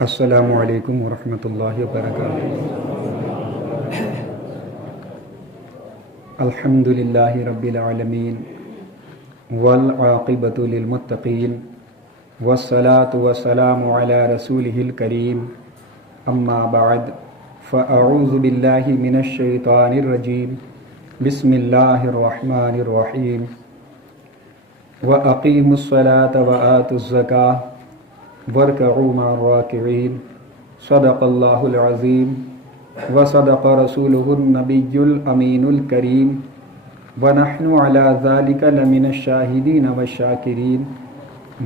السلام علیکم ورحمۃ اللہ وبرکاتہ۔ الحمد للہ رب العالمین والعاقبۃ للمتقین والصلاة والسلام علی رسولہ الکریم، اما بعد فاعوذ باللہ من الشیطان الرجیم، بسم اللہ الرحمن الرحیم۔ وَأَقِيمُوا الصَّلَاةَ وَآتُوا الزَّكَاةَ وَارْكَعُوا مَعَ الرَّاكِعِينَ۔ صدق اللہ العظیم وصدق رسولہ النبی الامین الکریم، ونحن علی ذلک لمن الشاہدین والشاکرین،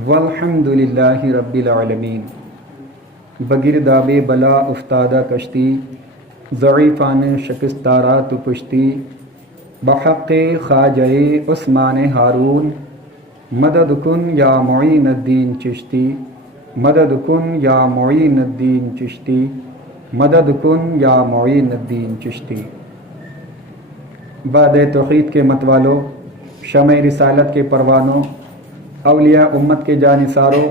والحمد للہ رب العالمین۔ بگرداب بلا افتادہ کشتی، ضعیفان شکستارہ تو پشتی، بحق خواجہ عثمان ہارون، مدد کن یا معین الدین چشتی، مدد کن یا معین الدین چشتی، مدد کن یا معین الدین چشتی۔ بعد توحید کے متوالوں، شمع رسالت کے پروانوں، اولیاء امت کے جانثاروں،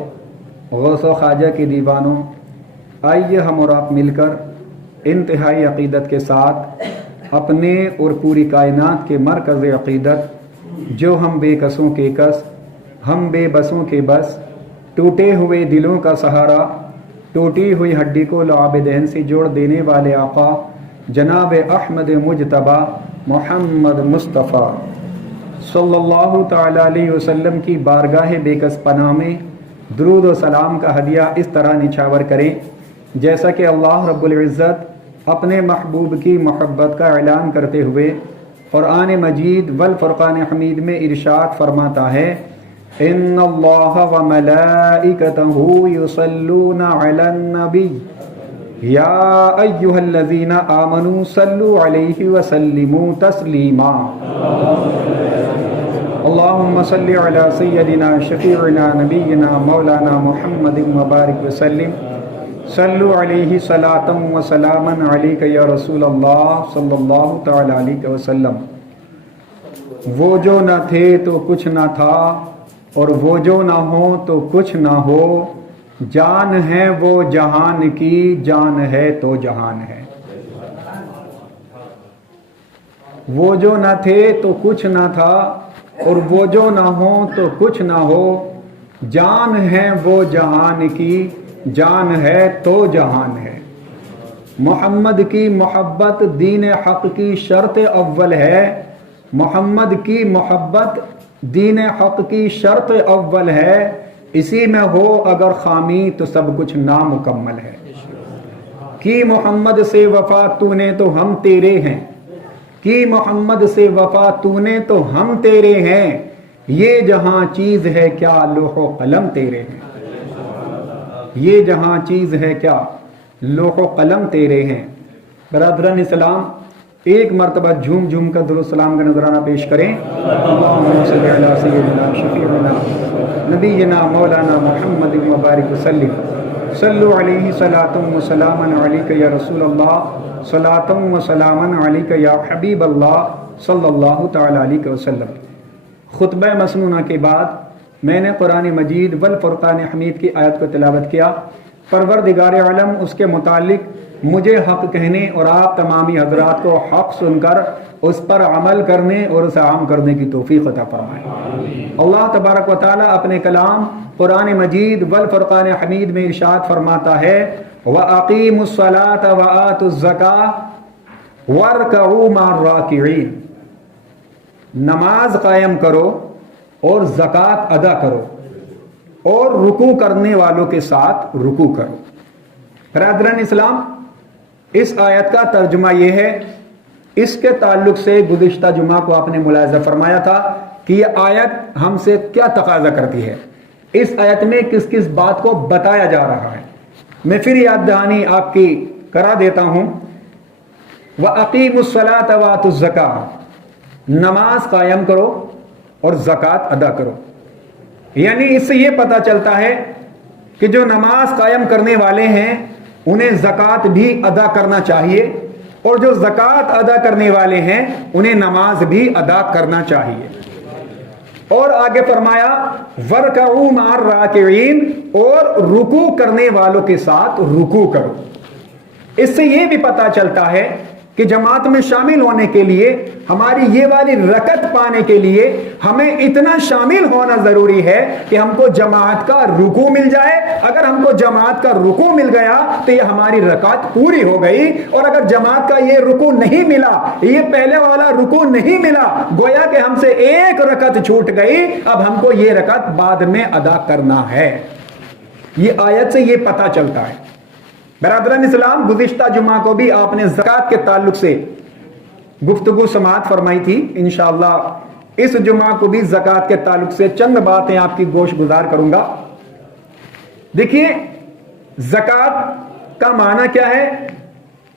غوث و خواجہ کے دیوانوں، آئیے ہم اور آپ مل کر انتہائی عقیدت کے ساتھ اپنے اور پوری کائنات کے مرکز عقیدت، جو ہم بے کسوں کے کس، ہم بے بسوں کے بس، ٹوٹے ہوئے دلوں کا سہارا، ٹوٹی ہوئی ہڈی کو لعاب دہن سے جوڑ دینے والے آقا جناب احمد مجتبی محمد مصطفیٰ صلی اللہ تعالی علیہ وسلم کی بارگاہ بے کس پناہ میں درود و سلام کا ہدیہ اس طرح نچھاور کریں جیسا کہ اللہ رب العزت اپنے محبوب کی محبت کا اعلان کرتے ہوئے قرآن مجید والفرقان حمید میں ارشاد فرماتا ہے، ان اللہ وملائکتہ یصلون علی النبی یا ایہا الذین آمنوا صلوا علیہ وسلموا تسلیما۔ اللہم صل علی سیدنا شفیعنا نبینا مولانا محمد مبارک وسلم، صلوا علیہ صلاۃ و سلاما علیک یا رسول اللہ صلی اللہ تعالی علیہ وسلم۔ وہ جو نہ تھے تو کچھ نہ تھا، اور وہ جو نہ ہو تو کچھ نہ ہو، جان ہے وہ جہان کی، جان ہے تو جہان ہے۔ وہ جو نہ تھے تو کچھ نہ تھا، اور وہ جو نہ ہو تو کچھ نہ ہو، جان ہے وہ جہان کی، جان ہے تو جہان ہے۔ محمد کی محبت دین حق کی شرط اول ہے، محمد کی محبت دین حق کی شرط اول ہے، اسی میں ہو اگر خامی تو سب کچھ نامکمل ہے۔ کی محمد سے وفا تو نے تو ہم تیرے ہیں، کی محمد سے وفا تو نے تو ہم تیرے ہیں، یہ جہاں چیز ہے کیا لوح و قلم تیرے ہیں، یہ جہاں چیز ہے کیا لوح و قلم تیرے ہیں۔ برادران اسلام، ایک مرتبہ جھوم جھوم کر درود سلام کا نذرانہ پیش کریں۔ اللہم صلی علی سیدنا شفیعنا نبینا مولانا محمد مبارک وسلم، صلوا علیہ صلاۃ و سلاما علیک یا رسول اللہ، صلاۃ و سلاما علیک یا حبیب اللہ صلی اللہ تعالی علیہ وسلم۔ خطبہ مسنونہ کے بعد میں نے قرآن مجید والفرقان حمید کی آیت کو تلاوت کیا۔ پروردگار عالم اس کے متعلق مجھے حق کہنے اور آپ تمامی حضرات کو حق سن کر اس پر عمل کرنے اور اسے عام کرنے کی توفیق عطا فرمائے۔ اللہ تبارک و تعالی اپنے کلام قرآن مجید والفرقان حمید میں ارشاد فرماتا ہے، وَأَقِيمُوا الصَّلَاةَ وَآتُوا الزَّكَاةَ وَارْكَعُوا مَعَ الرَّاكِعِينَ۔ نماز قائم کرو اور زکوٰۃ ادا کرو، اور رکوع کرنے والوں کے ساتھ رکوع کرو۔ برادران اسلام، اس آیت کا ترجمہ یہ ہے، اس کے تعلق سے گزشتہ جمعہ کو آپ نے ملاحظہ فرمایا تھا کہ یہ آیت ہم سے کیا تقاضا کرتی ہے، اس آیت میں کس کس بات کو بتایا جا رہا ہے۔ میں پھر یاد دہانی آپ کی کرا دیتا ہوں۔ وَأَقِيمُوا الصَّلَاةَ وَآتُوا الزَّكَاةَ، نماز قائم کرو اور زکوٰۃ ادا کرو۔ یعنی اس سے یہ پتہ چلتا ہے کہ جو نماز قائم کرنے والے ہیں انہیں زکوٰۃ بھی ادا کرنا چاہیے، اور جو زکوٰۃ ادا کرنے والے ہیں انہیں نماز بھی ادا کرنا چاہیے۔ اور آگے فرمایا وَرْكَعُوا مَعَ الرَّاكِعِينَ، اور رکوع کرنے والوں کے ساتھ رکوع کرو۔ اس سے یہ بھی پتا چلتا ہے کہ جماعت میں شامل ہونے کے لیے، ہماری یہ والی رکعت پانے کے لیے ہمیں اتنا شامل ہونا ضروری ہے کہ ہم کو جماعت کا رکوع مل جائے۔ اگر ہم کو جماعت کا رکوع مل گیا تو یہ ہماری رکعت پوری ہو گئی، اور اگر جماعت کا یہ رکوع نہیں ملا، یہ پہلے والا رکوع نہیں ملا، گویا کہ ہم سے ایک رکعت چھوٹ گئی، اب ہم کو یہ رکعت بعد میں ادا کرنا ہے۔ یہ آیت سے یہ پتا چلتا ہے۔ برادران اسلام، گزشتہ جمعہ کو بھی آپ نے زکوٰۃ کے تعلق سے گفتگو سماعت فرمائی تھی۔ انشاءاللہ اس جمعہ کو بھی زکوٰۃ کے تعلق سے چند باتیں آپ کی گوش گزار کروں گا۔ دیکھیے، زکوٰۃ کا معنی کیا ہے؟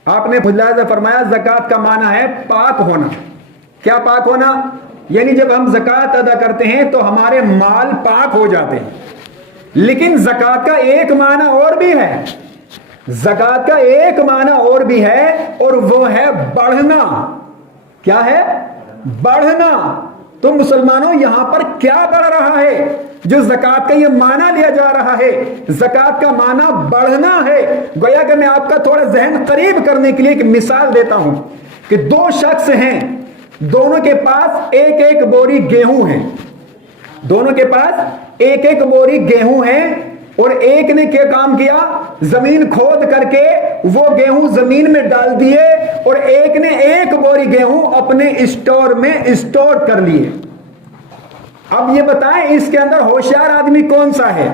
آپ نے ملاحظہ فرمایا زکوٰۃ کا معنی ہے پاک ہونا۔ کیا پاک ہونا؟ یعنی جب ہم زکوٰۃ ادا کرتے ہیں تو ہمارے مال پاک ہو جاتے ہیں۔ لیکن زکوٰۃ کا ایک معنی اور بھی ہے، زکوٰۃ کا ایک معنی اور بھی ہے، اور وہ ہے بڑھنا۔ کیا ہے؟ بڑھنا۔ تو مسلمانوں، یہاں پر کیا بڑھ رہا ہے؟ جو زکوٰۃ کا یہ معنی لیا جا رہا ہے، زکوٰۃ کا معنی بڑھنا ہے۔ گویا کہ میں آپ کا تھوڑا ذہن قریب کرنے کے لیے ایک مثال دیتا ہوں کہ دو شخص ہیں، دونوں کے پاس ایک ایک بوری گیہوں ہیں، دونوں کے پاس ایک ایک بوری گیہوں ہیں، اور ایک نے کیا کام کیا؟ زمین کھود کر کے وہ گیہوں زمین میں ڈال دیے، اور ایک نے ایک بوری گیہوں اپنے اسٹور میں اسٹور کر لیے۔ اب یہ بتائیں اس کے اندر ہوشیار آدمی کون سا ہے؟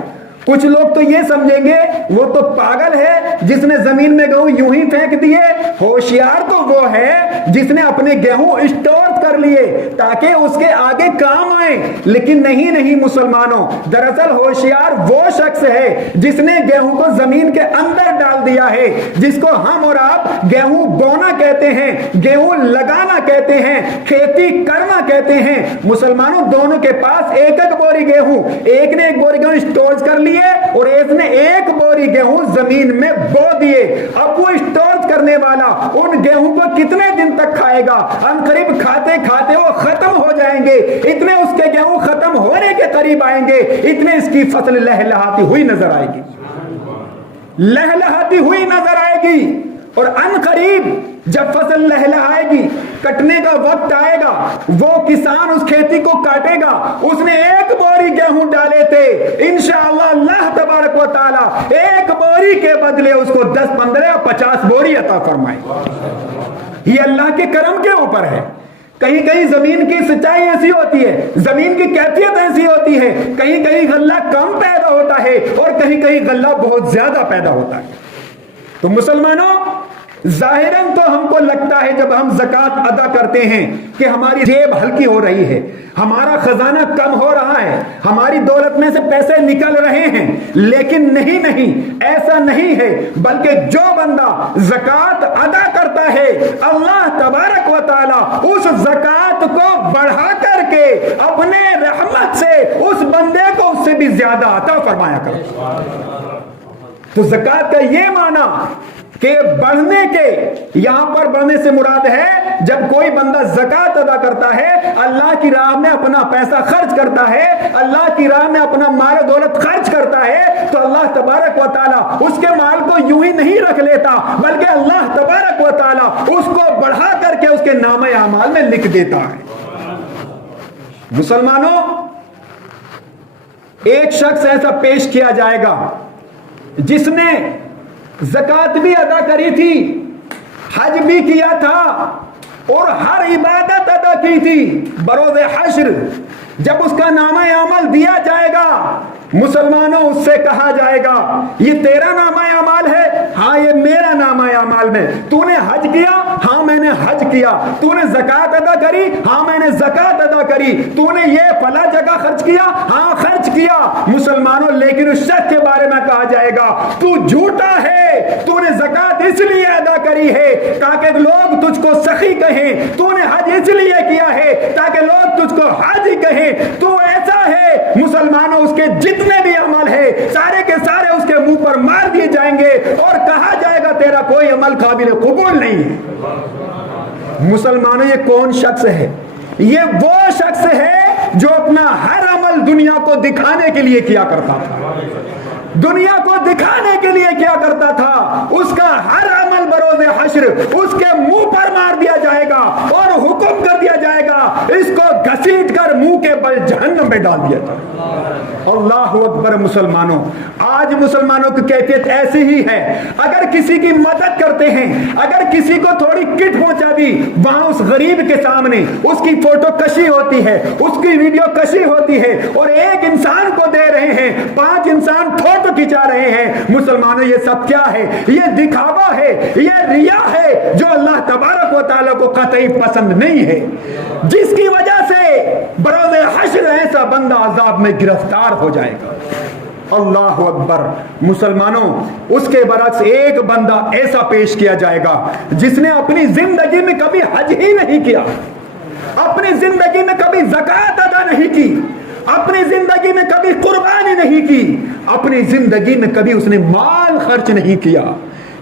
کچھ لوگ تو یہ سمجھیں گے وہ تو پاگل ہے جس نے زمین میں گیہوں یوں ہی پھینک دیے، ہوشیار تو وہ ہے جس نے اپنے گیہوں اسٹور کر لیے تاکہ اس کے آگے کام آئیں۔ لیکن نہیں مسلمانوں، دراصل ہوشیار وہ شخص ہے جس نے گیہوں کو زمین کے اندر ڈال دیا ہے، جس کو ہم اور آپ گیہوں بونا کہتے ہیں، گیہوں لگانا کہتے ہیں، کھیتی کرنا کہتے ہیں۔ مسلمانوں، دونوں کے پاس ایک ایک بوری گیہوں، ایک نے ایک بوری گیہوں اسٹور کر لی اور اس نے ایک بوری گیہوں زمین میں بو دیے۔ اب وہ اسٹور کرنے والا ان گیہوں کو کتنے دن تک کھائے گا؟ ان قریب کھاتے کھاتے وہ ختم ہو جائیں گے، اتنے اس کے گیہوں ختم ہونے کے قریب آئیں گے، اتنے اس کی فصل لہلہاتی ہوئی نظر آئے گی، لہلہاتی ہوئی نظر آئے گی۔ اور ان قریب جب فصل لہلہائے گی، کٹنے کا وقت آئے گا، وہ کسان اس کھیتی کو کاٹے گا، اس نے ایک بوری گیہوں ڈالے تھے، انشاءاللہ اللہ تبارک و تعالی ایک بوری کے بدلے اس کو 10 15 50 بوری عطا فرمائے۔ یہ اللہ کے کرم کے اوپر ہے۔ کہیں کہیں زمین کی سچائی ایسی ہوتی ہے، زمین کی کیفیت ایسی ہوتی ہے، کہیں کہیں غلہ کم پیدا ہوتا ہے اور کہیں کہیں غلہ بہت زیادہ پیدا ہوتا ہے۔ تو مسلمانوں، ظاہراً تو ہم کو لگتا ہے جب ہم زکوٰۃ ادا کرتے ہیں کہ ہماری جیب ہلکی ہو رہی ہے، ہمارا خزانہ کم ہو رہا ہے، ہماری دولت میں سے پیسے نکل رہے ہیں، لیکن نہیں، ایسا نہیں ہے، بلکہ جو بندہ زکوٰۃ ادا کرتا ہے اللہ تبارک و تعالی اس زکوٰۃ کو بڑھا کر کے اپنے رحمت سے اس بندے کو اس سے بھی زیادہ عطا فرمایا کرتا۔ تو زکوٰۃ کا یہ معنی کہ بڑھنے کے، یہاں پر بڑھنے سے مراد ہے جب کوئی بندہ زکوٰۃ ادا کرتا ہے، اللہ کی راہ میں اپنا پیسہ خرچ کرتا ہے، اللہ کی راہ میں اپنا مال و دولت خرچ کرتا ہے، تو اللہ تبارک و تعالیٰ اس کے مال کو یوں ہی نہیں رکھ لیتا، بلکہ اللہ تبارک و تعالیٰ اس کو بڑھا کر کے اس کے نامہ اعمال میں لکھ دیتا ہے۔ مسلمانوں، ایک شخص ایسا پیش کیا جائے گا جس نے زکوٰۃ بھی ادا کری تھی، حج بھی کیا تھا اور ہر عبادت ادا کی تھی۔ بروز حشر جب اس کا نامہ اعمال دیا جائے گا، مسلمانوں اس سے کہا جائے گا یہ تیرا نامہ اعمال ہے؟ ہاں یہ میرا نامہ اعمال میں۔ تو نے حج کیا؟ ہاں میں نے حج کیا۔ تو نے زکوٰۃ ادا کری؟ ہاں میں نے زکوٰۃ ادا کری۔ تو نے یہ فلاں جگہ خرچ کیا؟ ہاں خرچ کیا۔ مسلمانوں، لیکن اس شخص کے بارے میں کہا جائے گا تو جھوٹا ہے، تو نے زکوٰۃ اس لیے ادا کری ہے تاکہ لوگ تجھ کو سخی کہیں، تو نے حج اس لیے کیا ہے تاکہ لوگ تجھ کو حاجی کہیں، تو ایسا ہے۔ مسلمانوں، اس کے جتنے بھی عمل ہے سارے کے سارے اس کے منہ پر مار دیے جائیں گے اور کہا جائے گا تیرا کوئی عمل قابل قبول نہیں ہے۔ مسلمانوں، یہ کون شخص ہے؟ یہ وہ شخص ہے جو اپنا ہر عمل دنیا کو دکھانے کے لیے کیا کرتا تھا، دنیا کو دکھانے کے لیے کیا کرتا تھا، اس کا ہر عمل بروز حشر اس کے منہ پر مار دیا جائے گا اور حکم کر دیا جائے گا اس کو گھسیٹ کر منہ کے بل جہنم میں ڈال دیا جائے گا۔ اللہ اکبر۔ مسلمانوں، آج مسلمانوں کی کیفیت ایسی ہی ہے، اگر کسی کی مدد کرتے ہیں، اگر کسی کو تھوڑی کٹ پہنچا دی، وہاں اس غریب کے سامنے اس کی فوٹو کشی ہوتی ہے، اس کی ویڈیو کشی ہوتی ہے، اور ایک انسان کو دے رہے ہیں، 5 انسان فوٹو کھچا رہے ہیں۔ مسلمانوں، یہ سب کیا ہے؟ یہ دکھاوا ہے، یہ ریا ہے، جو اللہ تبارک و تعالیٰ کو قطعی پسند نہیں ہے، جس کی وجہ سے بروز حشر ایسا بندہ عذاب میں گرفتار ہو جائے گا۔ اللہ اکبر۔ مسلمانوں، اس کے برعکس ایک بندہ ایسا پیش کیا جائے گا جس نے اپنی زندگی میں کبھی حج ہی نہیں کیا، اپنی زندگی میں کبھی زکوٰۃ ادا نہیں کی، اپنی زندگی میں کبھی قربانی نہیں کی، اپنی زندگی میں کبھی اس نے مال خرچ نہیں کیا،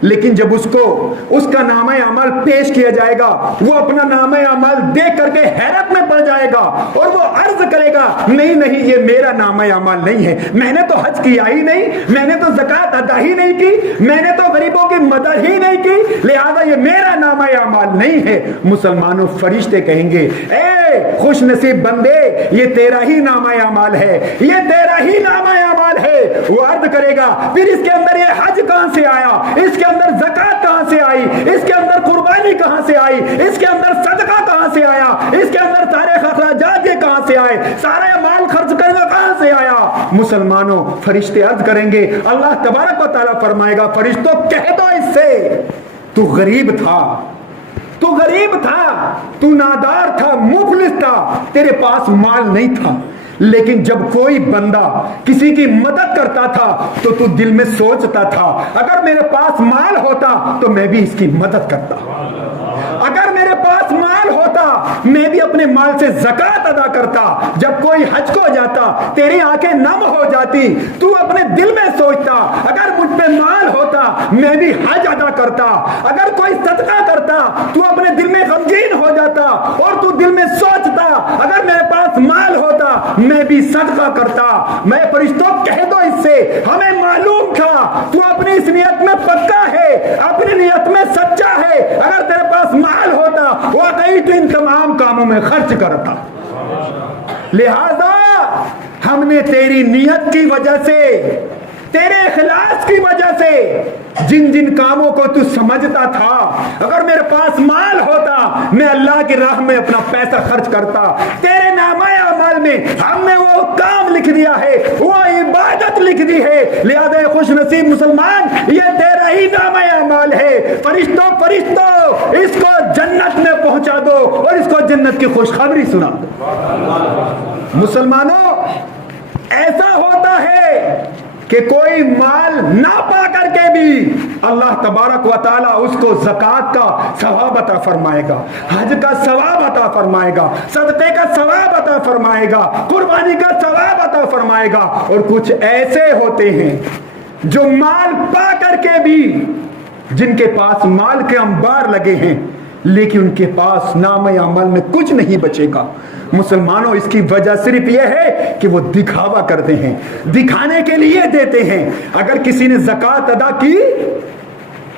لیکن جب اس کو اس کا نامہ عمل پیش کیا جائے گا، وہ اپنا نامہ عمل دیکھ کر کے حیرت میں پڑ جائے گا اور وہ عرض کرے گا، نہیں نہیں، یہ میرا نامہ عمل نہیں ہے، میں نے تو حج کیا ہی نہیں، میں نے تو زکوٰۃ ادا ہی نہیں کی، میں نے تو غریبوں کی مدد ہی نہیں کی، لہذا یہ میرا نامہ عمل نہیں ہے۔ مسلمانوں، فرشتے کہیں گے، اے خوش نصیب بندے، یہ تیرا ہی نامہ عمل ہے، یہ تیرا ہی نامہ عمل ہے۔ وہ عرض کرے گا، پھر اس کے اندر یہ حج کہاں سے آیا، اس کے اندر زکوٰۃ کہاں سے آئی، اس کے اندر قربانی کہاں سے آئی، اس کے اندر صدقہ کہاں سے آیا، اس کے اندر سارے اخراجات یہ کہاں سے آئے، سارے مال خرچ کرنا کہاں سے آیا؟ مسلمانوں، فرشتے عرض کریں گے، اللہ تبارک و تعالیٰ فرمائے گا، فرشتوں کہہ دو اس سے، تو غریب تھا، تو غریب تھا، تو نادار تھا، مفلس تھا، تیرے پاس مال نہیں تھا، لیکن جب کوئی بندہ کسی کی مدد کرتا تھا تو دل میں سوچتا تھا، اگر میرے پاس مال ہوتا تو میں بھی اس کی مدد کرتا، اگر میرے پاس مال ہوتا میں بھی اپنے مال سے زکوٰۃ ادا کرتا۔ جب کوئی حج کو جاتا تیری آنکھیں نم ہو جاتی، تو اپنے دل میں سوچتا، اگر مجھ پہ مال ہوتا میں بھی حج ادا کرتا، اگر کوئی صدقہ کرتا تو اپنے دل میں غمگین ہو جاتا اور تو دل میں سوچتا، اگر میرے پاس مال ہوتا میں بھی صدقہ کرتا۔ میں فرشتوں کہہ دو اس سے، ہمیں معلوم تھا تو اپنی اس نیت میں پکا ہے، اپنی نیت میں سچا ہے، اگر تیرے پاس مال ہوتا واقعی تو ان تمام کاموں میں خرچ کرتا۔ لہذا ہم نے تیری نیت کی وجہ سے، تیرے اخلاص کی وجہ سے، جن جن کاموں کو تو سمجھتا تھا اگر میرے پاس مال ہوتا میں اللہ کی راہ میں اپنا پیسہ خرچ کرتا، تیرے نامہ اعمال میں ہم نے وہ کام لکھ دیا ہے، وہ عبادت لکھ دی ہے، لہذا خوش نصیب مسلمان، یہ تیرا ہی نامہ اعمال ہے۔ فرشتوں اس کو جنت میں پہنچا دو اور اس کو جنت کی خوشخبری سنا دو۔ مسلمانوں، ایسا ہوتا ہے کہ کوئی مال نہ پا کر کے بھی اللہ تبارک و تعالیٰ اس کو زکوٰۃ کا ثواب عطا فرمائے گا، حج کا ثواب عطا فرمائے گا، صدقے کا ثواب عطا فرمائے گا، قربانی کا ثواب عطا فرمائے گا۔ اور کچھ ایسے ہوتے ہیں جو مال پا کر کے بھی، جن کے پاس مال کے انبار لگے ہیں لیکن ان کے پاس نام عمل میں کچھ نہیں بچے گا۔ مسلمانوں، اس کی وجہ صرف یہ ہے کہ وہ دکھاوا کرتے ہیں، دکھانے کے لیے دیتے ہیں۔ اگر کسی نے زکوٰۃ ادا کی،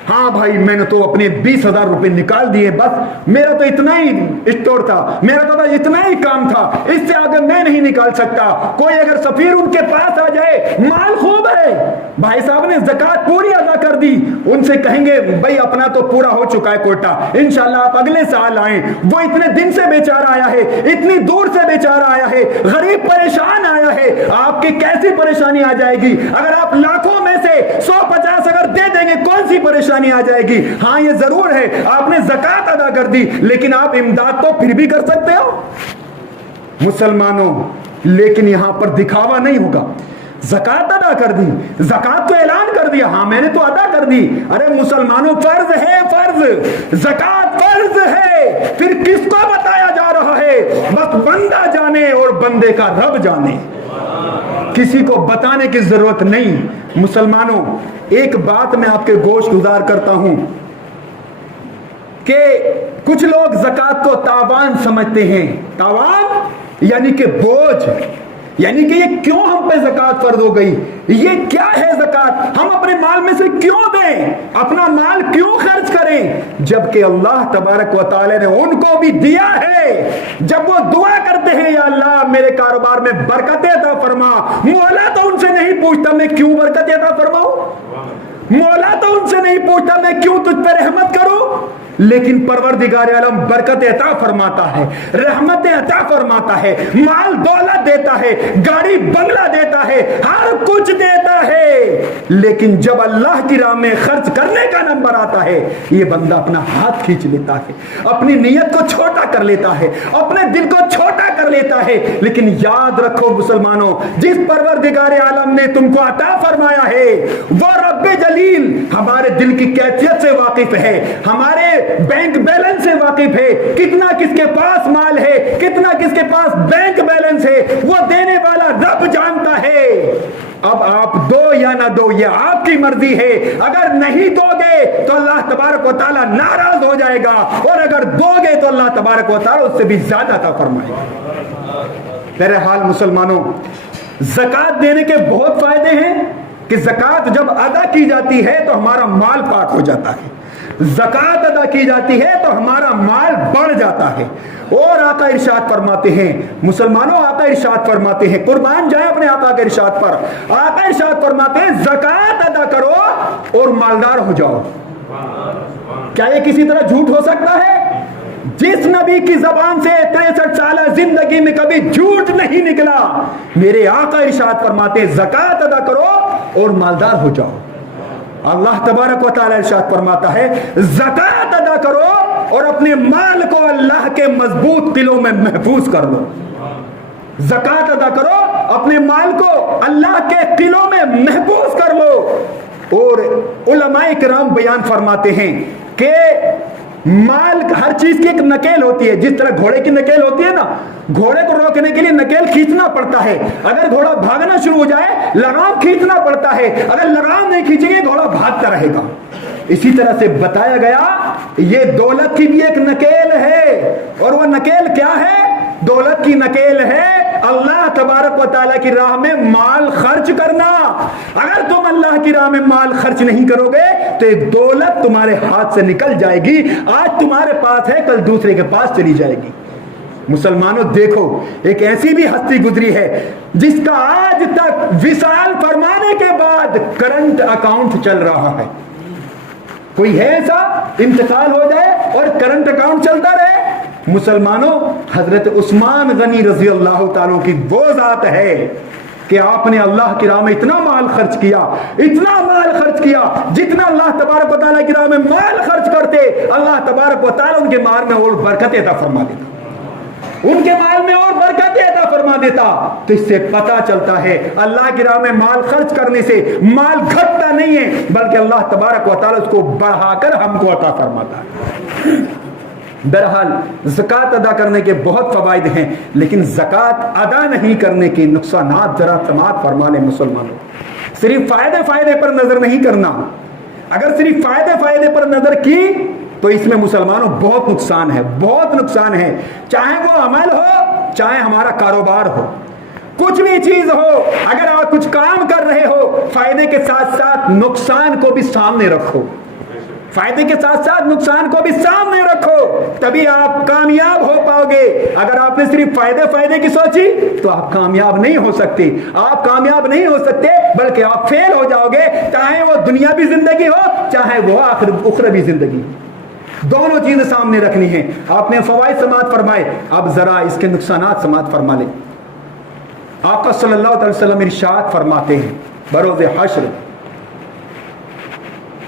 ہاں بھائی میں نے تو اپنے 20,000 روپے نکال دیے، بس میرا تو اتنا ہی اسٹور تھا، میرا تو بس اتنا ہی کام تھا، اس سے آگے میں نہیں نکال سکتا۔ کوئی اگر سفیر ان کے پاس آ جائے، مال خوب ہے، بھائی صاحب نے زکوٰۃ پوری ادا کر دی، ان سے کہیں گے بھائی اپنا تو پورا ہو چکا ہے کوٹا، انشاءاللہ آپ اگلے سال آئیں۔ وہ اتنے دن سے بیچارہ آیا ہے، اتنی دور سے بیچارہ آیا ہے، غریب پریشان آیا ہے، آپ کی کیسی پریشانی آ جائے گی؟ اگر آپ لاکھوں میں سے 150 اگر دے دیں گے، کون سی پریشانی آ جائے گی؟ ہاں یہ ضرور ہے آپ نے زکوٰۃ ادا کر دی، لیکن آپ امداد تو پھر بھی کر سکتے ہو مسلمانوں۔ لیکن یہاں پر دکھاوا نہیں ہوگا۔ زکوٰۃ ادا کر دی، زکوٰۃ تو اعلان کر دیا، ہاں میں نے تو ادا کر دی۔ ارے مسلمانوں، فرض ہے، فرض زکوٰۃ فرض ہے، پھر کس کو بتایا جا رہا ہے؟ بس بندہ جانے اور بندے کا رب جانے، کسی کو بتانے کی ضرورت نہیں۔ مسلمانوں، ایک بات میں آپ کے گوش گزار کرتا ہوں کہ کچھ لوگ زکوٰۃ کو تاوان سمجھتے ہیں۔ تاوان یعنی کہ بوجھ، یعنی کہ یہ کیوں ہم پہ زکوٰۃ فرض ہو گئی، یہ کیا ہے زکوٰۃ، ہم اپنے مال میں سے کیوں دیں، اپنا مال کیوں خرچ کریں، جبکہ اللہ تبارک و تعالی نے ان کو بھی دیا ہے۔ جب وہ دعا کرتے ہیں یا اللہ میرے کاروبار میں برکت عطا فرما، مولا تو ان سے نہیں پوچھتا میں کیوں برکت عطا فرماؤں، مولا تو ان سے نہیں پوچھتا میں کیوں تجھ پہ رحمت کروں، لیکن پروردگار عالم برکت عطا فرماتا ہے، رحمت عطا فرماتا ہے، مال دولت دیتا ہے، گاڑی بنگلہ دیتا ہے، ہر کچھ دیتا ہے، لیکن جب اللہ کی راہ میں خرچ کرنے کا نمبر آتا ہے یہ بندہ اپنا ہاتھ کھینچ لیتا ہے، اپنی نیت کو چھوٹا کر لیتا ہے، اپنے دل کو چھوٹا کر لیتا ہے۔ لیکن یاد رکھو مسلمانوں، جس پروردگار عالم نے تم کو عطا فرمایا ہے وہ رب جلیل ہمارے دل کی کیفیت سے واقف ہے، ہمارے بینک بیلنس سے واقف ہے، کتنا کس کے پاس مال ہے، کتنا کس کے پاس بینک بیلنس ہے، وہ دینے والا رب جانتا ہے۔ اب آپ دو یا نہ دو یہ آپ کی مرضی ہے، اگر نہیں دو گے تو اللہ تبارک و تعالیٰ ناراض ہو جائے گا، اور اگر دو گے تو اللہ تبارک و تعالیٰ اس سے بھی زیادہ عطا فرمائے گا۔ بہرحال مسلمانوں، زکوٰۃ دینے کے بہت فائدے ہیں کہ زکوٰۃ جب ادا کی جاتی ہے تو ہمارا مال پاک ہو جاتا ہے، زکوٰۃ ادا کی جاتی ہے تو ہمارا مال بڑھ جاتا ہے۔ اور آقا ارشاد فرماتے ہیں مسلمانوں، آقا ارشاد فرماتے ہیں، قربان جائیں اپنے آقا کے ارشاد پر، آقا ارشاد فرماتے ہیں زکوٰۃ ادا کرو اور مالدار ہو جاؤ۔ کیا یہ کسی طرح جھوٹ ہو سکتا ہے؟ جس نبی کی زبان سے 63 سالہ زندگی میں کبھی جھوٹ نہیں نکلا، میرے آقا ارشاد فرماتے ہیں زکوٰۃ ادا کرو اور مالدار ہو جاؤ۔ اللہ تبارک و تعالی ارشاد فرماتا ہے زکوٰۃ ادا کرو اور اپنے مال کو اللہ کے مضبوط قلعوں میں محفوظ کر لو۔ زکوٰۃ ادا کرو، اپنے مال کو اللہ کے قلعوں میں محفوظ کر لو۔ اور علماء کرام بیان فرماتے ہیں کہ مال ہر چیز کی ایک نکیل ہوتی ہے، جس طرح گھوڑے کی نکیل ہوتی ہے نا، گھوڑے کو روکنے کے لیے نکیل کھینچنا پڑتا ہے، اگر گھوڑا بھاگنا شروع ہو جائے لگام کھینچنا پڑتا ہے، اگر لگام نہیں کھینچیں گے گھوڑا بھاگتا رہے گا۔ اسی طرح سے بتایا گیا یہ دولت کی بھی ایک نکیل ہے، اور وہ نکیل کیا ہے؟ دولت کی نکیل ہے اللہ تبارک و تعالیٰ کی راہ میں مال خرچ کرنا۔ اگر تم اللہ کی راہ میں مال خرچ نہیں کرو گے تو ایک دولت تمہارے ہاتھ سے نکل جائے گی، آج تمہارے پاس ہے کل دوسرے کے پاس چلی جائے گی۔ مسلمانوں دیکھو، ایک ایسی بھی ہستی گزری ہے جس کا آج تک وصال فرمانے کے بعد کرنٹ اکاؤنٹ چل رہا ہے۔ کوئی ہے ایسا انتقال ہو جائے اور کرنٹ اکاؤنٹ چلتا رہے؟ مسلمانوں، حضرت عثمان غنی رضی اللہ تعالیٰ کی وہ ذات ہے کہ آپ نے اللہ کی راہ میں اتنا مال خرچ کیا، اتنا مال خرچ کیا جتنا اللہ تبارک و تعالیٰ کی راہ میں مال خرچ کرتے اللہ تبارک و تعالیٰ ان کے مال میں اور برکت عطا فرما دیتا، ان کے مال میں اور برکت عطا فرما دیتا۔ تو اس سے پتہ چلتا ہے اللہ کی راہ میں مال خرچ کرنے سے مال گھٹتا نہیں ہے، بلکہ اللہ تبارک و تعالیٰ اس کو بڑھا کر ہم کو عطا فرماتا ہے۔ بہرحال زکوٰۃ ادا کرنے کے بہت فوائد ہیں، لیکن زکوٰۃ ادا نہیں کرنے کے نقصانات ذرا سماعت فرما لیں مسلمانوں۔ صرف فائدے پر نظر نہیں کرنا، اگر صرف فائدے پر نظر کی تو اس میں مسلمانوں بہت نقصان ہے، بہت نقصان ہے، چاہے وہ عمل ہو چاہے ہمارا کاروبار ہو، کچھ بھی چیز ہو، اگر آپ کچھ کام کر رہے ہو فائدے کے ساتھ ساتھ نقصان کو بھی سامنے رکھو، فائدے کے ساتھ ساتھ نقصان کو بھی سامنے رکھو، تبھی آپ کامیاب ہو پاؤ گے۔ اگر آپ نے صرف فائدے کی سوچی تو آپ کامیاب نہیں ہو سکتے، آپ کامیاب نہیں ہو سکتے بلکہ آپ فیل ہو جاؤ گے، چاہے وہ دنیاوی زندگی ہو چاہے وہ اخروی زندگی، دونوں چیزیں سامنے رکھنی ہیں۔ آپ نے فوائد سماعت فرمائے، اب ذرا اس کے نقصانات سماعت فرما لیں۔ آقا صلی اللہ علیہ وسلم ارشاد فرماتے ہیں بروز حشر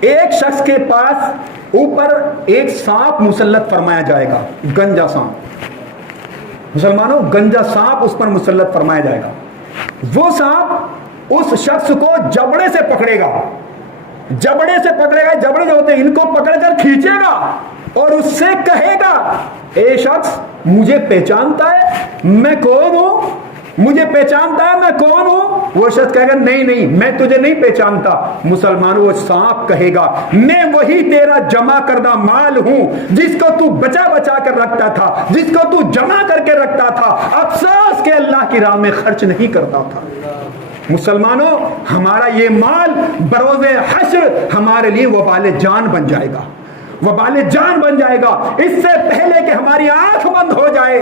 ایک شخص کے پاس اوپر ایک سانپ مسلط فرمایا جائے گا، گنجا سانپ، مسلمانوں گنجا سانپ اس پر مسلط فرمایا جائے گا۔ وہ سانپ اس شخص کو جبڑے سے پکڑے گا، جبڑے جو ہوتے ہیں ان کو پکڑ کر کھینچے گا اور اس سے کہے گا اے شخص مجھے پہچانتا ہے، میں کون ہوں؟ مجھے پہچانتا ہے میں کون ہوں؟ وہ شخص کہے گا نہیں نہیں میں تجھے نہیں پہچانتا۔ مسلمانوں وہ سانپ کہے گا میں وہی تیرا جمع کردہ مال ہوں جس کو تو بچا بچا کر رکھتا تھا، جس کو تو جمع کر کے رکھتا تھا، افسوس کہ اللہ کی راہ میں خرچ نہیں کرتا تھا۔ مسلمانوں ہمارا یہ مال بروز حشر ہمارے لیے وبال جان بن جائے گا، وبال جان بن جائے گا۔ اس سے پہلے کہ ہماری آنکھ بند ہو جائے،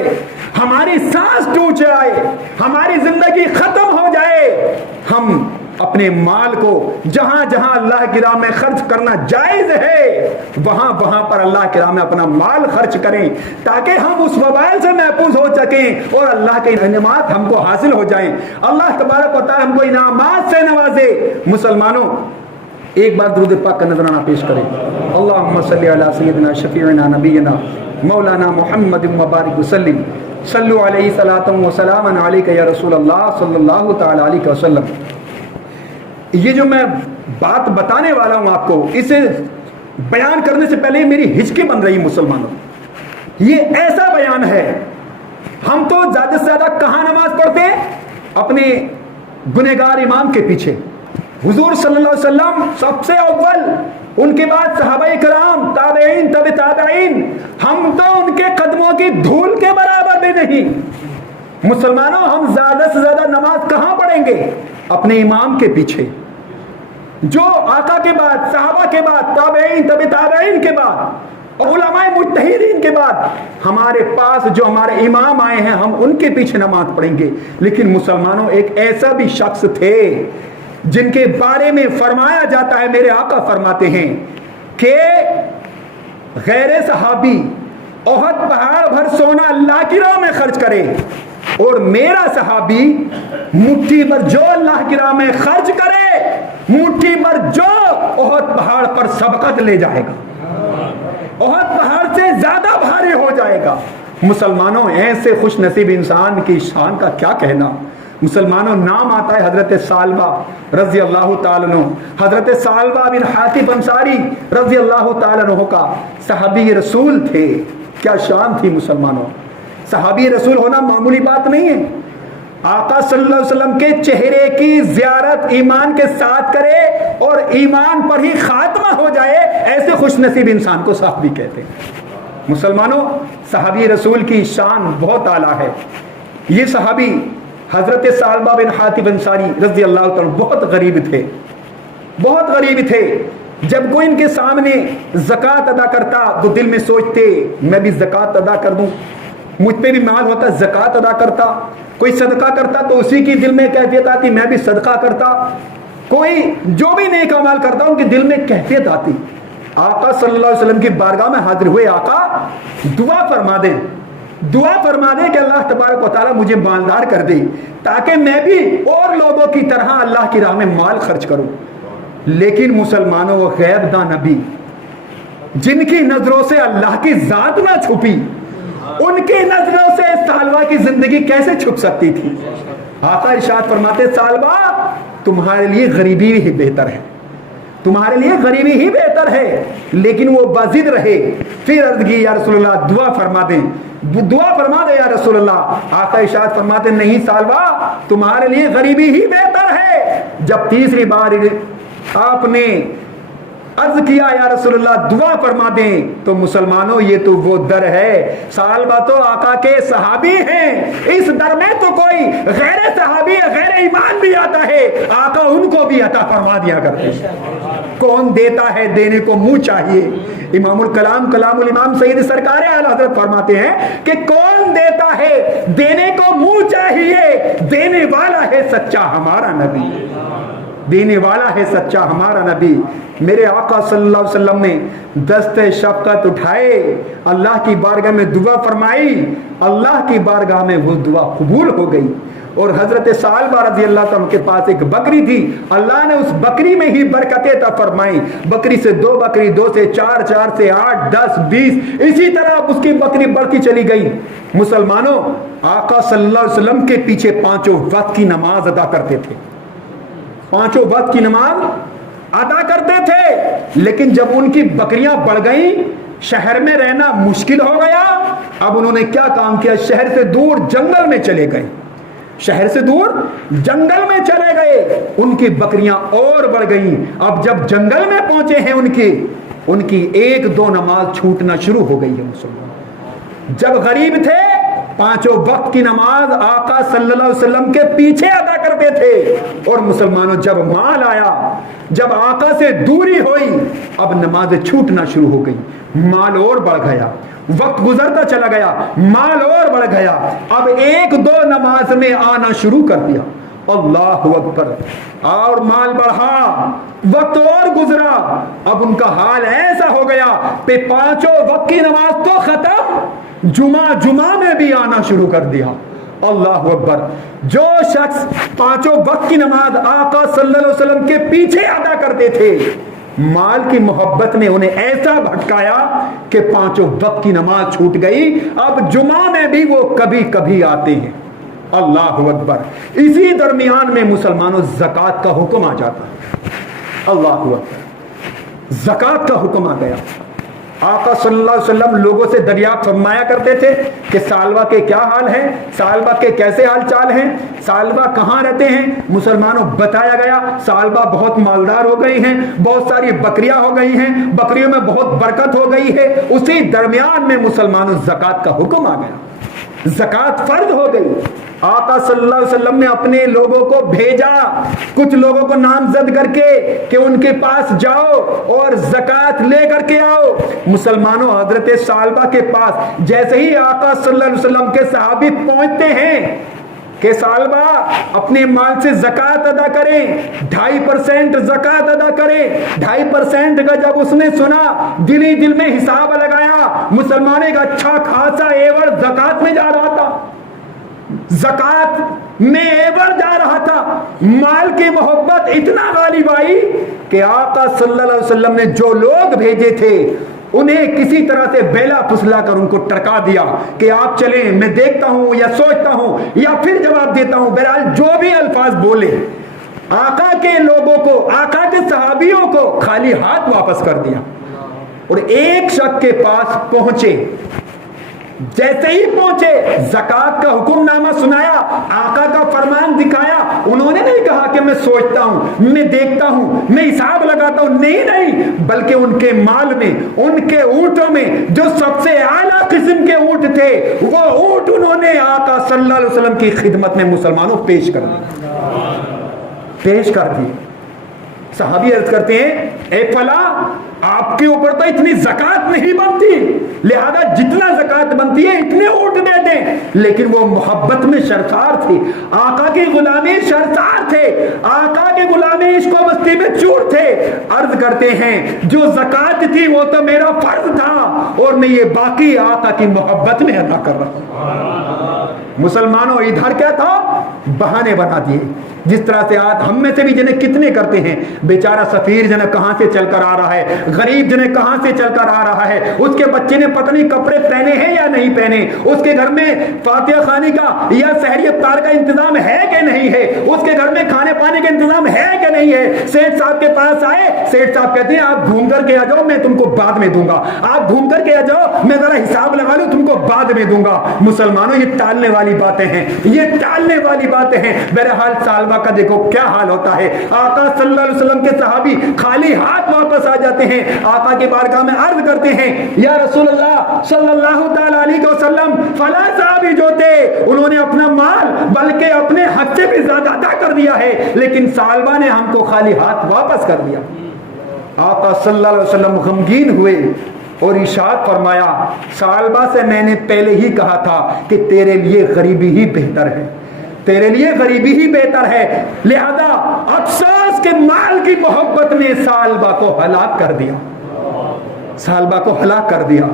ہماری سانس ٹوٹ جائے، ہماری زندگی ختم ہو جائے، ہم اپنے مال کو جہاں جہاں اللہ کی راہ میں خرچ کرنا جائز ہے وہاں وہاں پر اللہ کی راہ میں اپنا مال خرچ کریں، تاکہ ہم اس وبال سے محفوظ ہو سکیں اور اللہ کے انعامات ہم کو حاصل ہو جائیں۔ اللہ تبارک و تعالی ہم کو انعامات سے نوازے۔ مسلمانوں ایک بار درود پاک کا نذرانہ پیش کریں۔ اللہم صلی علی سیدنا شفیعنا نبینا مولانا محمد مبارک وسلم، صلو علیہ صلاۃ و سلام علیک یا رسول اللہ صلی اللہ تعالی علیہ وسلم۔ یہ جو میں بات بتانے والا ہوں آپ کو، اسے بیان کرنے سے پہلے میری ہچکیں بن رہی مسلمانوں۔ یہ ایسا بیان ہے، ہم تو زیادہ سے زیادہ کہاں نماز پڑھتے ہیں؟ اپنے گنہگار امام کے پیچھے۔ حضور صلی اللہ علیہ وسلم سب سے اول، ان کے بعد صحابہ کرام، تابعین، تبع تابعین، ہم تو ان کے قدموں کی دھول کے برابر بھی نہیں۔ مسلمانوں ہم زیادہ سے زیادہ نماز کہاں پڑھیں گے؟ اپنے امام کے پیچھے، جو آقا کے بعد، صحابہ کے بعد، تابعین، تبع تابعین کے بعد، علماء مجتہدین کے بعد ہمارے پاس جو ہمارے امام آئے ہیں ہم ان کے پیچھے نماز پڑھیں گے۔ لیکن مسلمانوں ایک ایسا بھی شخص تھے جن کے بارے میں فرمایا جاتا ہے، میرے آقا فرماتے ہیں کہ غیر صحابی احد پہاڑ بھر سونا اللہ کی راہ میں خرچ کرے اور میرا صحابی مٹھی بھر جو اللہ کی راہ میں خرچ کرے، مٹھی بھر جو احد پہاڑ پر سبقت لے جائے گا، احد پہاڑ سے زیادہ بھاری ہو جائے گا۔ مسلمانوں ایسے خوش نصیب انسان کی شان کا کیا کہنا۔ مسلمانوں نام آتا ہے حضرت ثعلبہ رضی اللہ تعالیٰ عنہ، حضرت ثعلبہ بن حاتب انصاری رضی اللہ تعالیٰ عنہ کا صحابی رسول تھے۔ کیا شان تھی مسلمانوں، صحابی رسول ہونا معمولی بات نہیں ہے۔ آقا صلی اللہ علیہ وسلم کے چہرے کی زیارت ایمان کے ساتھ کرے اور ایمان پر ہی خاتمہ ہو جائے، ایسے خوش نصیب انسان کو صحابی کہتے ہیں۔ مسلمانوں صحابی رسول کی شان بہت اعلیٰ ہے۔ یہ صحابی حضرت ثعلبہ بن حاتب انصاری رضی اللہ تعالیٰ بہت غریب تھے، بہت غریب تھے۔ جب کوئی ان کے سامنے زکوٰۃ ادا کرتا تو دل میں سوچتے میں بھی زکوٰۃ ادا کر دوں، مجھ پہ بھی مال ہوتا زکوٰۃ ادا کرتا۔ کوئی صدقہ کرتا تو اسی کی دل میں کیفیت آتی میں بھی صدقہ کرتا۔ کوئی جو بھی نیک عمل کرتا ان کے دل میں کیفیت آتی۔ آقا صلی اللہ علیہ وسلم کی بارگاہ میں حاضر ہوئے، آقا دعا فرما دیں، دعا فرما دیں کہ اللہ تبارک و تعالیٰ مجھے مالدار کر دے تاکہ میں بھی اور لوگوں کی طرح اللہ کی راہ میں مال خرچ کروں۔ لیکن مسلمانوں وہ غیب داں نبی جن کی نظروں سے اللہ کی ذات نہ چھپی، ان کی نظروں سے ثعلبہ کی زندگی کیسے چھپ سکتی تھی؟ آقا ارشاد فرماتے ثعلبہ تمہارے لیے غریبی ہی بہتر ہے، تمہارے لیے غریبی ہی بہتر ہے۔ لیکن وہ باضد رہے، پھر عرض کی یا رسول اللہ دعا فرما دیں، دعا فرما دے یا رسول اللہ۔ آقا ارشاد فرماتے نہیں ثعلبہ تمہارے لیے غریبی ہی بہتر ہے۔ جب تیسری بار آپ نے عرض کیا یا رسول اللہ دعا فرما دیں تو مسلمانوں یہ تو وہ در ہے، ثعلبہ تو آقا کے صحابی ہیں، اس در میں تو کوئی غیر صحابی غیر ایمان بھی آتا ہے، آقا ان کو بھی عطا فرما دیا کرتے ہیں۔ کون دیتا ہے دینے کو منہ چاہیے۔ امام الکلام کلام الامام سید سرکار اعلی حضرت فرماتے ہیں کہ کون دیتا ہے دینے کو منہ چاہیے، دینے والا ہے سچا ہمارا نبی، دینے والا ہے سچا ہمارا نبی۔ میرے آقا صلی اللہ علیہ وسلم نے دست شفقت اٹھائے، اللہ کی بارگاہ میں دعا فرمائی، اللہ کی بارگاہ میں وہ دعا قبول ہو گئی۔ اور حضرت ثعلبہ رضی اللہ تعالیٰ کے پاس ایک بکری تھی، اللہ نے اس بکری میں ہی برکتیں عطا فرمائی۔ بکری سے 2 بکری، 2 سے 4، 4 سے 8، 10، 20، اسی طرح اس کی بکری بڑھتی چلی گئی۔ مسلمانوں آقا صلی اللہ علیہ وسلم کے پیچھے 5 وقت کی نماز ادا کرتے تھے، 5 وقت کی نماز ادا کرتے تھے۔ لیکن جب ان کی بکریاں بڑھ گئیں، شہر میں رہنا مشکل ہو گیا، اب انہوں نے کیا کام کیا، شہر سے دور جنگل میں چلے گئے۔ شہر سے دور جنگل میں چلے گئے، ان کی بکریاں اور بڑھ گئیں۔ اب جب جنگل میں پہنچے ہیں ان کی ایک دو نماز چھوٹنا شروع ہو گئی ہے مسلمان۔ جب غریب تھے پانچوں وقت کی نماز آقا صلی اللہ علیہ وسلم کے پیچھے ادا کرتے تھے، اور مسلمانوں جب مال آیا، جب آقا سے دوری ہوئی، اب نمازیں چھوٹنا شروع ہو گئی، مال اور بڑھ گیا، وقت گزرتا چلا گیا، مال اور بڑھ گیا، اب ایک دو نماز میں آنا شروع کر دیا، اللہ اکبر، اور مال بڑھا، وقت اور گزرا، اب ان کا حال ایسا ہو گیا کہ پانچوں وقت کی نماز تو ختم، جمعہ میں بھی آنا شروع کر دیا، اللہ اکبر۔ جو شخص پانچوں وقت کی نماز آقا صلی اللہ علیہ وسلم کے پیچھے ادا کرتے تھے، مال کی محبت نے انہیں ایسا بھٹکایا کہ پانچوں وقت کی نماز چھوٹ گئی، اب جمعہ میں بھی وہ کبھی کبھی آتے ہیں، اللہ اکبر۔ اسی درمیان میں مسلمانوں زکوٰۃ کا حکم آ جاتا ہے، اللہ اکبر، زکوٰۃ کا حکم آ گیا۔ آقا صلی اللہ علیہ وسلم لوگوں سے دریافت فرمایا کرتے تھے کہ سالبہ کے کیا حال ہیں، سالبہ کے کیسے حال چال ہیں، سالبہ کہاں رہتے ہیں، مسلمانوں بتایا گیا سالبہ بہت مالدار ہو گئی ہیں، بہت ساری بکریاں ہو گئی ہیں، بکریوں میں بہت برکت ہو گئی ہے۔ اسی درمیان میں مسلمانوں زکوٰۃ کا حکم آ گیا، زکوٰۃ فرض ہو گئی۔ آقا صلی اللہ علیہ وسلم نے اپنے لوگوں کو بھیجا، کچھ لوگوں کو نامزد کر کے کہ ان کے پاس جاؤ اور زکوٰۃ لے کر کے آؤ۔ مسلمانوں حضرت سالبہ کے پاس جیسے ہی آقا صلی اللہ علیہ وسلم کے صحابی پہنچتے ہیں کہ سالبہ اپنے مال سے زکوٰۃ ادا کریں، 2.5% زکوٰۃ ادا کریں۔ 2.5% کا جب اس نے سنا، دل ہی دل میں حساب لگایا، مسلمان ایک اچھا خاصا ایوڑ زکوٰۃ میں جا رہا تھا، زکوٰۃ میں ایوڑ جا رہا تھا، مال کی محبت اتنا غالب آئی کہ آقا صلی اللہ علیہ وسلم نے جو لوگ بھیجے تھے انہیں کسی طرح سے بیلا پھسلا کر ان کو ٹرکا دیا کہ آپ چلیں، میں دیکھتا ہوں یا سوچتا ہوں یا پھر جواب دیتا ہوں، بہرحال جو بھی الفاظ بولے، آقا کے لوگوں کو، آقا کے صحابیوں کو خالی ہاتھ واپس کر دیا۔ اور ایک شخص کے پاس پہنچے، جیسے ہی پہنچے زکوٰۃ کا حکم نامہ سنایا، آقا کا فرمان دکھایا، انہوں نے نہیں کہا کہ میں سوچتا ہوں، میں دیکھتا ہوں، میں حساب لگاتا ہوں، نہیں، بلکہ ان کے مال میں، ان کے اونٹوں میں جو سب سے اعلیٰ قسم کے اونٹ تھے، وہ اونٹ انہوں نے آقا صلی اللہ علیہ وسلم کی خدمت میں مسلمانوں پیش کر دی۔ صحابی عرض کرتے ہیں، اے فلاں، آپ کے اوپر تو اتنی زکوٰۃ نہیں بنتی، لہذا جتنا زکوٰۃ بنتی ہے اتنے اونٹ دے دیں۔ لیکن وہ محبت میں شرسار تھے، آقا کی غلامی شرسار تھے، آقا کی غلامی عشق و مستی میں چور تھے۔ عرض کرتے ہیں جو زکوٰۃ تھی وہ تو میرا فرض تھا، اور میں یہ باقی آقا کی محبت میں ادا کر رہا ہوں۔ مسلمانوں ادھر کیا تھا، بہانے بنا دیے، جس طرح سے آج ہم میں سے بھی جنہیں کتنے کرتے ہیں، بیچارہ سفیر جنہیں کہاں سے چل کر آ رہا ہے، غریب جنہیں کہاں سے چل کر آ رہا ہے، اس کے بچے نے پتہ نہیں کپڑے پہنے ہیں یا نہیں پہنے، اس کے گھر میں فاتحہ خوانی کا یا سحری افطار کا انتظام ہے کہ نہیں ہے، اس کے گھر میں کھانے پانے کا انتظام ہے کہ نہیں ہے۔ سیٹھ صاحب کے پاس آئے، سیٹھ صاحب کہتے ہیں آپ گھوم کر کے آ جاؤ، میں تم کو بعد میں دوں گا، آپ گھوم کر کے آ جاؤ، میں ذرا حساب لگا لوں، تم کو بعد میں دوں گا۔ مسلمانوں یہ ٹالنے والی باتیں ہیں، یہ ٹالنے والی باتیں ہیں۔ بہرحال سالبہ کا دیکھو کیا حال ہوتا ہے، آقا صلی اللہ علیہ وسلم کے صحابی خالی ہاتھ واپس آ جاتے ہیں، آقا کے بارگاہ میں عرض کرتے ہیں، یا رسول اللہ صلی اللہ تعالی علیہ وسلم، فلاں صحابی جو تھے انہوں نے اپنا مال بلکہ اپنے حق سے بھی زیادہ عطا کر دیا ہے، لیکن سالبہ نے ہم کو خالی ہاتھ واپس کر دیا۔ آقا صلی اللہ علیہ وسلم غمگین ہوئے اور ارشاد فرمایا، سالبہ سے میں نے پہلے ہی کہا تھا کہ تیرے لیے غریبی ہی بہتر ہے، تیرے لیے غریبی ہی بہتر ہے، لہذا افسوس کے مال کی محبت نے سالبہ کو ہلاک کر دیا، سالبہ کو ہلاک کر دیا۔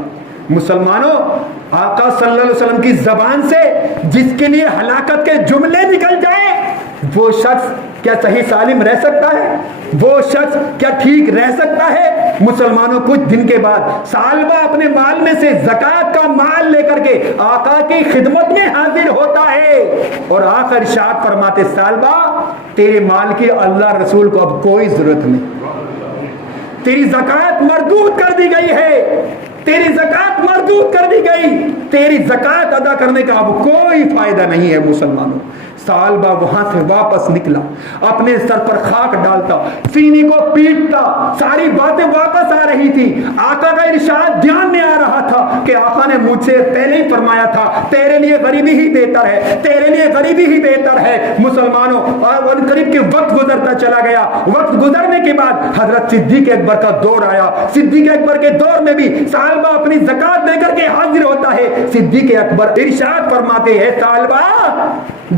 مسلمانوں آقا صلی اللہ علیہ وسلم کی زبان سے جس کے لیے ہلاکت کے جملے نکل جائیں، وہ شخص کیا صحیح سالم رہ سکتا ہے؟ وہ شخص کیا ٹھیک رہ سکتا ہے؟ مسلمانوں کچھ دن کے بعد سالبہ اپنے مال میں سے زکوٰۃ کا مال لے کر کے آقا کی خدمت میں حاضر ہوتا ہے اور آخر ارشاد فرماتے، سالبہ تیرے مال کی اللہ رسول کو اب کوئی ضرورت نہیں، تیری زکوٰۃ مردود کر دی گئی ہے، تیری زکوٰۃ مردود کر دی گئی، تیری زکوٰۃ ادا کرنے کا اب کوئی فائدہ نہیں ہے۔ مسلمانوں سالبہ وہاں سے واپس نکلا، اپنے سر پر خاک ڈالتا، سینے کو پیٹتا، ساری باتیں واپس آ رہی تھی، آقا کا ارشاد دھیان میں آ رہا تھا کہ آقا نے مجھ سے پہلے ہی فرمایا تھا تیرے لیے غریبی ہی بہتر ہے، تیرے لیے غریبی ہی بہتر ہے۔ مسلمانوں، اور قریب کے وقت گزرتا چلا گیا، وقت گزرنے کے بعد حضرت صدیق اکبر کا دور آیا۔ صدیق اکبر کے دور میں بھی سالبہ اپنی زکات دے کر کے حاضر ہوتا ہے۔ صدیق اکبر ارشاد فرماتے ہیں سالبہ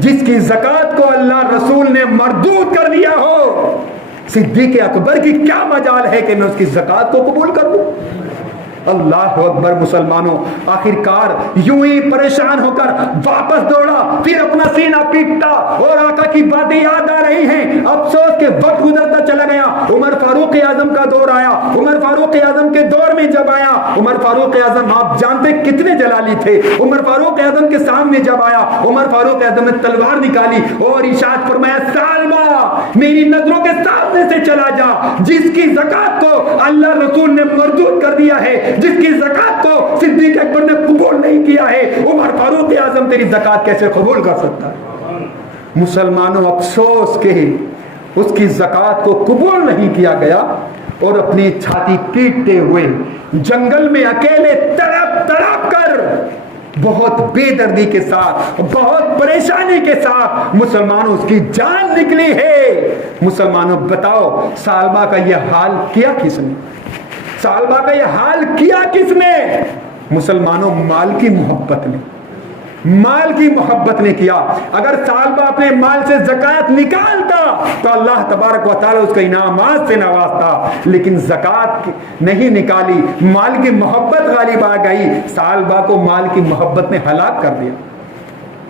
جس کی زکات کو اللہ رسول نے مردود کر دیا ہو، صدیق اکبر کی کیا مجال ہے کہ میں اس کی زکات کو قبول کر لوں؟ اللہ اکبر۔ مسلمانوں، آخر کار یوں ہی پریشان ہو کر واپس دوڑا، پھر اپنا سینہ پیٹتا اور آقا کی باتیں یاد آ رہی ہیں۔ افسوس کے وقت گزرتا چلا گیا، عمر فاروق اعظم کا دور آیا۔ عمر فاروق اعظم کے دور میں جب آیا، عمر فاروق اعظم آپ جانتے کتنے جلالی تھے۔ عمر فاروق اعظم کے سامنے جب آیا، عمر فاروق اعظم نے تلوار نکالی اور ارشاد فرمایا سالبہ میری نظروں کے سامنے سے چلا جا، جس کی زکات کو اللہ رسول نے مردود کر دیا ہے، جس کی زکات کو صدیق اکبر نے قبول نہیں کیا ہے، عمر فاروق اعظم تیری زکات کیسے قبول کر سکتا ہے؟ مسلمانوں، افسوس کہ اس کی زکات کو قبول نہیں کیا گیا اور اپنی چھاتی پیٹتے ہوئے جنگل میں اکیلے تڑپ تڑپ کر بہت بے دردی کے ساتھ، بہت پریشانی کے ساتھ مسلمانوں اس کی جان نکلی ہے۔ مسلمانوں بتاؤ سالبہ کا یہ حال کیا کس نے؟ سالبہ کا یہ حال کیا کس نے؟ مسلمانوں مال کی محبت نے، مال کی محبت نے کیا۔ اگر سالبہ اپنے مال سے زکات نکالتا تو اللہ تبارک و تعالی اس کا انعامات سے نوازتا، لیکن زکات نہیں نکالی، مال کی محبت غالب آ گئی، سالبہ کو مال کی محبت نے ہلاک کر دیا۔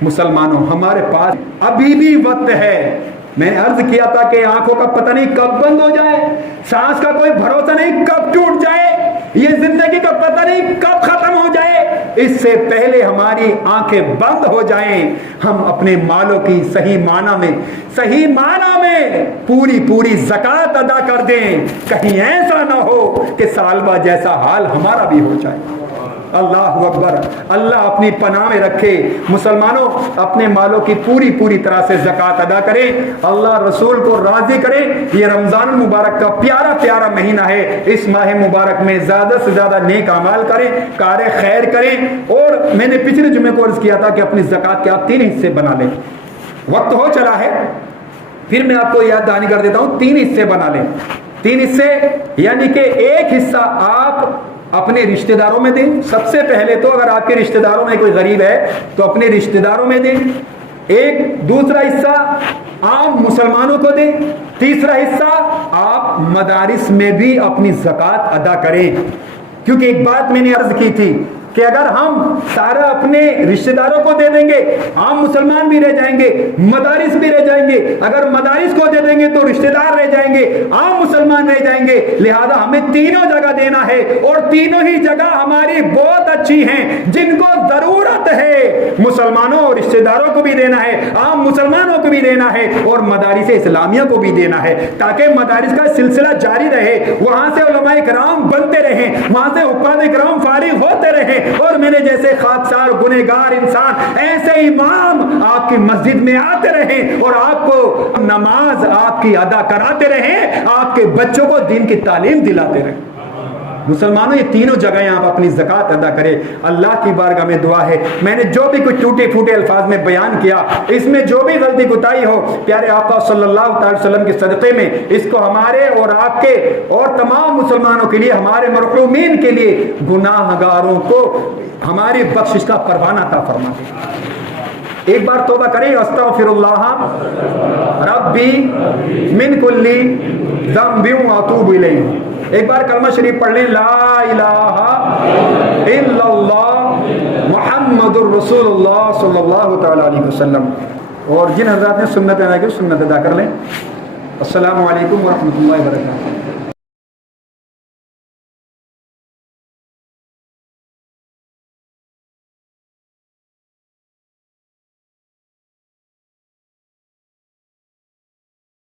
مسلمانوں، ہمارے پاس ابھی بھی وقت ہے۔ میں نے عرض کیا تھا کہ آنکھوں کا پتہ نہیں کب بند ہو جائے، سانس کا کوئی بھروسہ نہیں کب ٹوٹ جائے، یہ زندگی کا پتہ نہیں کب ختم ہو جائے۔ اس سے پہلے ہماری آنکھیں بند ہو جائیں، ہم اپنے مالوں کی صحیح معنی میں پوری زکات ادا کر دیں، کہیں ایسا نہ ہو کہ سالبہ جیسا حال ہمارا بھی ہو جائے۔ اللہ اکبر، اللہ اپنی پناہ میں رکھے۔ مسلمانوں، اپنے مالوں کی پوری طرح سے زکات ادا کریں، اللہ رسول کو راضی کریں۔ یہ رمضان المبارک کا پیارا مہینہ ہے، اس ماہ مبارک میں زیادہ سے زیادہ نیک اعمال کریں، کار خیر کریں۔ اور میں نے پچھلے جمعے کو عرض کیا تھا کہ اپنی زکات کے آپ 3 حصے بنا لیں۔ وقت ہو چلا ہے، پھر میں آپ کو یاد دہانی کر دیتا ہوں، 3 حصے بنا لیں۔ 3 حصے یعنی کہ ایک حصہ آپ اپنے رشتہ داروں میں دیں۔ سب سے پہلے تو اگر آپ کے رشتہ داروں میں کوئی غریب ہے تو اپنے رشتہ داروں میں دیں۔ دوسرا حصہ عام مسلمانوں کو دیں۔ تیسرا حصہ آپ مدارس میں بھی اپنی زکات ادا کریں، کیونکہ ایک بات میں نے عرض کی تھی کہ اگر ہم سارا اپنے رشتہ داروں کو دے دیں گے، عام مسلمان بھی رہ جائیں گے، مدارس بھی رہ جائیں گے۔ اگر مدارس کو دے دیں گے تو رشتہ دار رہ جائیں گے، عام مسلمان رہ جائیں گے۔ لہذا ہمیں تینوں جگہ دینا ہے، اور تینوں ہی جگہ ہماری بہت اچھی ہیں، جن کو ضرورت ہے مسلمانوں اور رشتہ داروں کو بھی دینا ہے، عام مسلمانوں کو بھی دینا ہے، اور مدارس اسلامیہ کو بھی دینا ہے، تاکہ مدارس کا سلسلہ جاری رہے، وہاں سے علماء کرام بنتے رہیں، وہاں سے حفاظ کرام فارغ ہوتے رہیں، اور میرے جیسے خاکسار گنہگار انسان، ایسے امام آپ کی مسجد میں آتے رہیں اور آپ کو نماز آپ کی ادا کراتے رہیں، آپ کے بچوں کو دین کی تعلیم دلاتے رہیں۔ مسلمانوں، یہ تینوں جگہیں آپ اپنی زکات ادا کریں۔ اللہ کی بارگاہ میں دعا ہے، میں نے جو بھی کچھ ٹوٹے پھوٹے الفاظ میں بیان کیا، اس میں جو بھی غلطی کوتاہی ہو، پیارے آقا صلی اللہ تعالی وسلم کے صدقے میں اس کو ہمارے اور آپ کے اور تمام مسلمانوں کے لیے، ہمارے مرحومین کے لیے، گناہ گاروں کو ہماری بخشش کا پروانہ عطا فرما دے۔ ایک بار توبہ کریں، استغفر اللہ ربی من کل ذنب واتوب الیہ۔ ایک بار کلمہ شریف پڑھ لیں، لا الہ الا اللہ محمد الرسول اللہ صلی اللہ تعالی علیہ وسلم۔ اور جن حضرات نے سنت ادا کی، سنت ادا کر لیں۔ السلام علیکم ورحمۃ اللہ وبرکاتہ۔